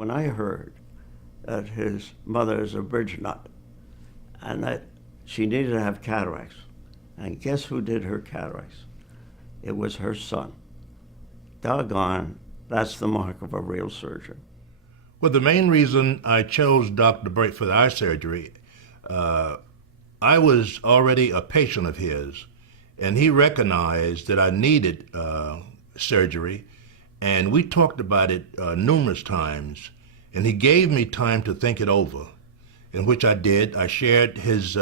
when I heard that his mother is a bridge nut and that she needed to have cataracts, and guess who did her cataracts? It was her son. Doggone, that's the mark of a real surgeon. Well, the main reason I chose Dr. Berke for the eye surgery, I was already a patient of his, and he recognized that I needed surgery, and we talked about it numerous times, and he gave me time to think it over, in which I did. I shared his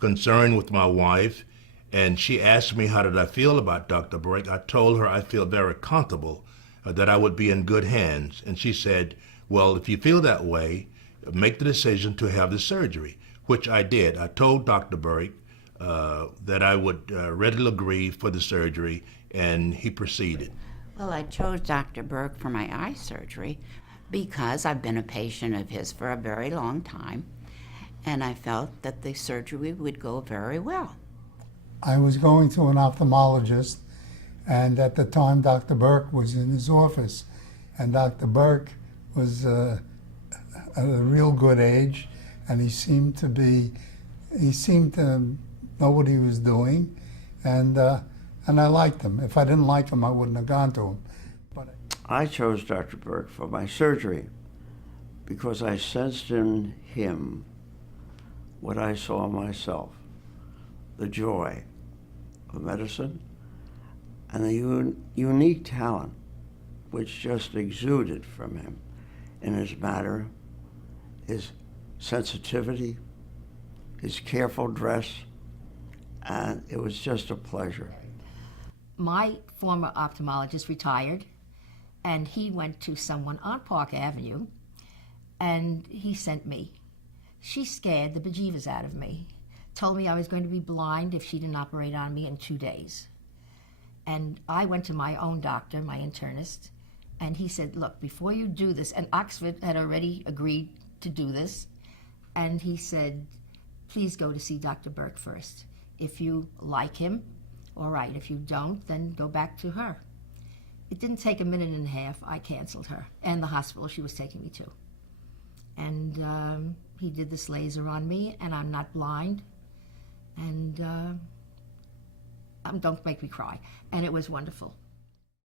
concern with my wife, and she asked me how did I feel about Dr. Berke. I told her I feel very comfortable, that I would be in good hands, and she said, well, if you feel that way, make the decision to have the surgery, which I did. I told Dr. Berke that I would readily agree for the surgery, and he proceeded. Well, I chose Dr. Berke for my eye surgery because I've been a patient of his for a very long time, and I felt that the surgery would go very well. I was going to an ophthalmologist, and at the time Dr. Berke was in his office, and Dr. Berke was at a real good age, and he seemed to know what he was doing, and I liked him. If I didn't like him, I wouldn't have gone to him. But I chose Dr. Berke for my surgery because I sensed in him what I saw myself, the joy of medicine and the unique talent which just exuded from him in his manner, his sensitivity, his careful dress, and it was just a pleasure. My former ophthalmologist retired, and he went to someone on Park Avenue, and he sent me. She scared the bejeevers out of me, told me I was going to be blind if she didn't operate on me in 2 days. And I went to my own doctor, my internist, and he said, look, before you do this, and Oxford had already agreed to do this, and he said, please go to see Dr. Berke first. If you like him, all right. If you don't, then go back to her. It didn't take a minute and a half. I canceled her and the hospital she was taking me to. And he did this laser on me, and I'm not blind. And don't make me cry. And it was wonderful.